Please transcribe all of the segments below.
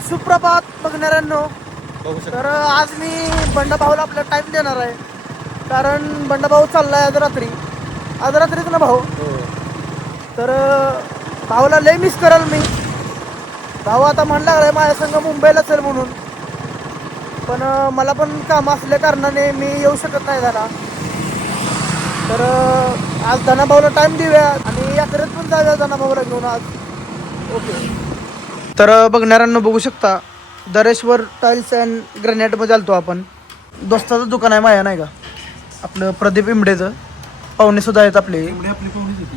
सुप्रभात बघणाऱ्यांनो. तर आज मी बंडाभाऊला आपल्याला टाइम देणार आहे, कारण बंडाभाऊ चाललाय आज रात्रीच ना भाऊ. तर भाऊला लय मिस कराल मी. भाऊ आता म्हण लागलाय माझ्या संग मुंबईला चल म्हणून, पण मला पण काम असल्या कारणाने मी येऊ शकत नाही झाला. तर आज धनाभाऊला टाइम देऊया आणि यात्रेत पण जाऊया धनाभाऊला घेऊन आज. ओके. तर बघणाऱ्यांना बघू शकता, दरेश्वर टाईल्स अँड ग्रॅनाइटमध्ये आलतो आपण. दोस्ताचं दुकान आहे माया, नाही का, आपलं प्रदीप इमडेचं. पाहुणे सुद्धा आहेत आपले.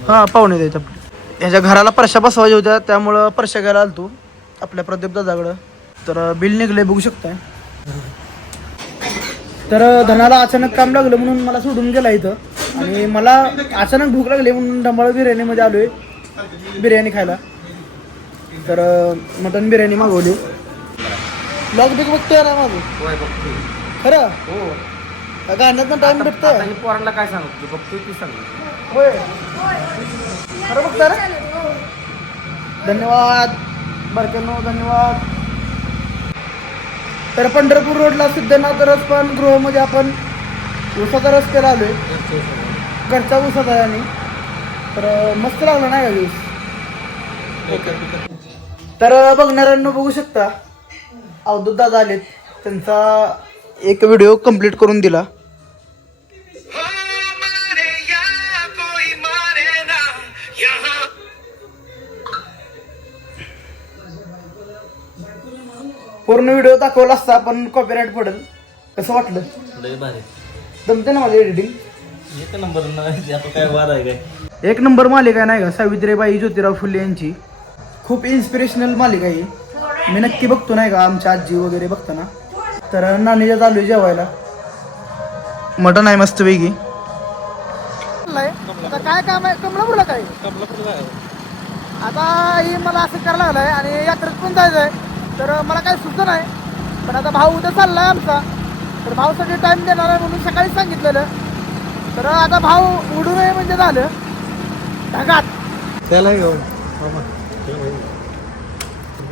हां, पाहुणे आहेत आपले. ह्याच्या घराला परशा बसवायच्या होत्या, त्यामुळं परशा घ्यायला आलतो आपल्या प्रदीप दादाकडं. तर बिल निघले बघू शकताय. तर धनाला अचानक काम लागलं म्हणून मला सोडून गेला इथं, आणि मला अचानक भूक लागली म्हणून डंबाळ बिर्याणीमध्ये आलो आहे बिर्याणी खायला. तर मटन बिर्याणी मागवली. ब्लॉग बिग बघतोय ना माझं? खरं हो. गाण्यातनं टाइम भेटतोय. पोरांना काय सांगतो बघतोय ती सांग. होय, खरं बघतोय ना. धन्यवाद बारक्यांनो, धन्यवाद. तर पंढरपूर रोडला सिद्धनाथ रसपान गृहमध्ये आपण उसाचा रस प्यायला आलोय. घरचा उसाचा आहे आणि तर मस्त लागला नाही का दिवस. तर बघणाऱ्यांना बघू शकता, अवधूत दादा आलेत. त्यांचा एक व्हिडिओ कंप्लीट करून दिला. पूर्ण व्हिडिओ दाखवला असता पण कॉपीराईट पडेल. कसं वाटलं? जमते ना माझं एडिटिंग? एक नंबर काय वाद आहे काय? एक नंबर मालिका आहे नाही का, सावित्रीबाई ज्योतिराव फुले यांची. खूप इन्स्पिरेशनल मालिका आहे. मी नक्की बघतो नाही का, आमच्या आजी वगैरे बघताना. तर नानीच्या चालू आहे जेवायला. मटण आहे मस्त वेगळी. काय काम आहे कमलापूरला? काय आता ही मला असं करायला लागलाय आणि यात्रेत पण जायचं आहे. तर मला काय सुचत नाही, पण आता भाऊ उद्या चाललाय आमचा. तर भाऊसाठी टाइम देणार आहे म्हणून सकाळी सांगितलेलं. तर आता भाऊ उडू नये म्हणजे झालं ढगात. त्याला घेऊन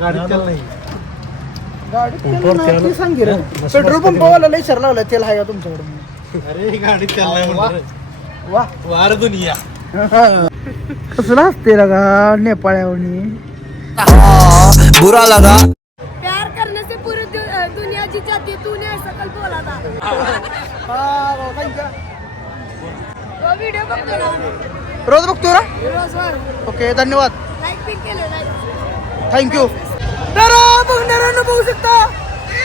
गाडी सांगे रे. पेट्रोल पंपावाला लय विचार लावलाय तेल आहे का तुमच्याकडे? अरे गाडी चाललाय वा वार दुनिया. कसला असते का नेपाळ्यावणी. बुरा लगा प्यार करने से पूरी दुनिया जीत जाती है. तूने ऐसा कल बोला था. वो वीडियो बघतो ना, रोज बघतो ना. रोज वर ओके, धन्यवाद, लाईक पिक केलं, लाईक. थँक्यू. तर बघणाऱ्यांना बघू शकता,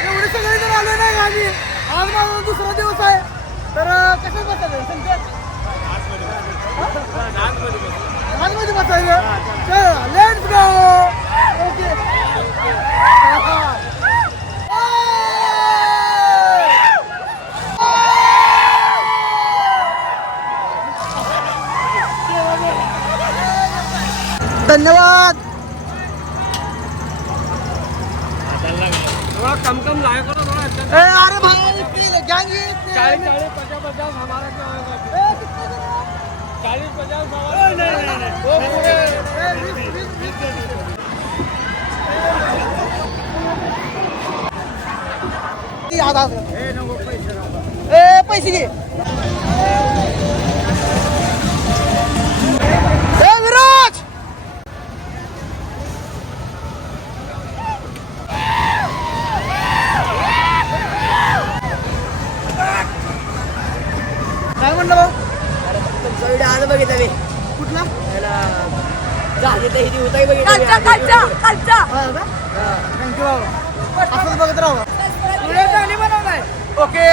एवढे सगळे जण आले नाही का आम्ही. आज माझा दुसरा दिवस आहे. तर कसं बसायचं संकेत? आजमध्ये बसायचं. चल लेट्स गो. ओके. धन्यवाद. कम कम लाया करो थोड़ा. अरे भाई गैंग 40-50 हमारा क्या होगा? 40-50 पैसे घे. विराज काय म्हणलं भाऊ? आज बघितलं मी कुठला? कालचा थँक्यू बाबा. असंच बघत राहू. ओके.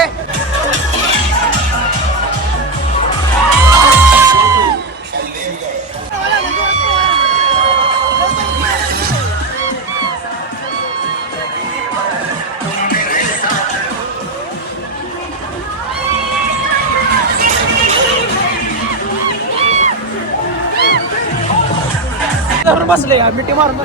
बसले मिठी मारून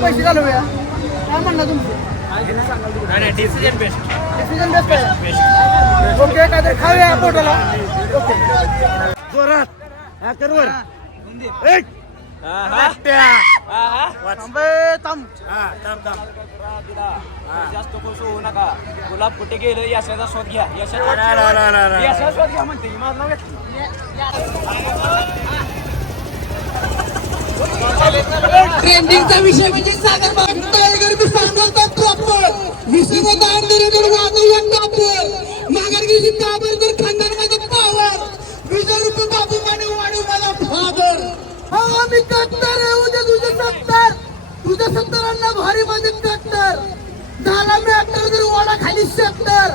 पैसे घालूया काय म्हणणं तुमचं डिसिजन बेस्ट डिसिजन बेस्ट आहे ओके काहीतरी खाऊया पोटाला ओके जोरात वर जास्त खुश होऊ नका गुलाब कुठे गेलं यशाचा शोध घ्या यशाचा शोध घ्या म्हणते माझं नाव ट्रेंडिंगचा विषय म्हणजे सागर टायगर मी सांगतो प्रॉपर विषय माघारगिरी ताबडतोब खानदानामध्ये पावर विजय रूपी बाबू माने वाढू मला फादर हा मी कट्टर आहे उद्या तुझ्या 70 भारी मध्ये कट्टर झाला मी ऍक्टर जर वाडा खाली सेक्टर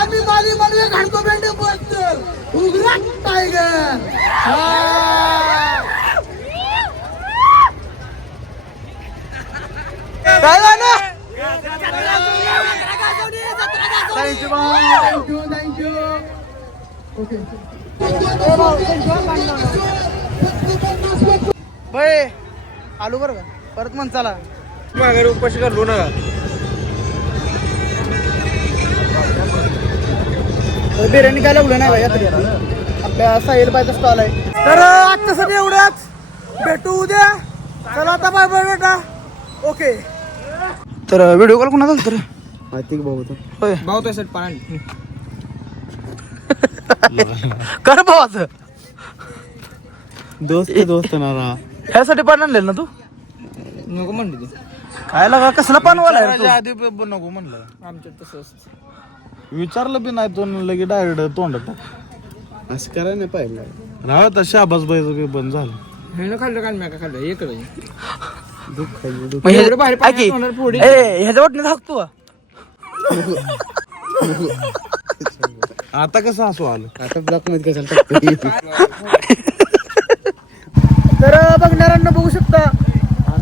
आम्ही माली मानवे घाडको बेंडे बसतर उघडा टायगर काय गाणं थँक्यू ओके बळे आलू बरं का परत म्हण चला माघारी उपाशी घालू नका बिर्याणी काय लागलं नाही भाई आपल्या साहिल बायचा स्टॉल आहे तर आजच्यासाठी एवढंच भेटू उद्या चला आता बाय बाय बेटा ओके तर व्हिडिओ कॉल कोणा झालं तर माहिती भाऊ होय भाऊ तो सेट पाणी कर भावाचं दोस्त नारा ह्यासाठी पाणी आणलेलं ना तू नको म्हणली ती काय लागा कसला पानवाला आहे रे तू? आधी नको म्हणलं आमच्या तसंच विचारलं बी नाही तो लगे डायरेक्ट तोंडात असं करायला नाही पाहिजे राव तर शाबास बाईचं बी बंद झालं हे खाल्लं का मी खाल्लं एक मग एवढं भारी पाणी ऐक की, तोंडावर फोडी. ह्याच्या वाटणीत हाकतो आता कसं हसू आलं आता ब्लॉक मध्ये कशाला तर बघणाऱ्यांना बघू शकता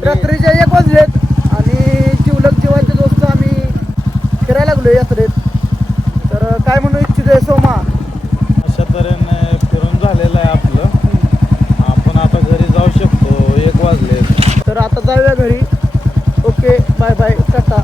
रात्रीचे 1 वाजलेत आणि जिवलग जीवाचे दोस्त आम्ही फिरायला लागलो यात्रेत तर काय म्हणू इच्छितोय सोमा अशा तऱ्हेने फिरून झालेलं आहे आपलं आपण आता घरी जाऊ शकतो 1 वाजले तर आता जाऊया घरी ओके बाय बाय टाटा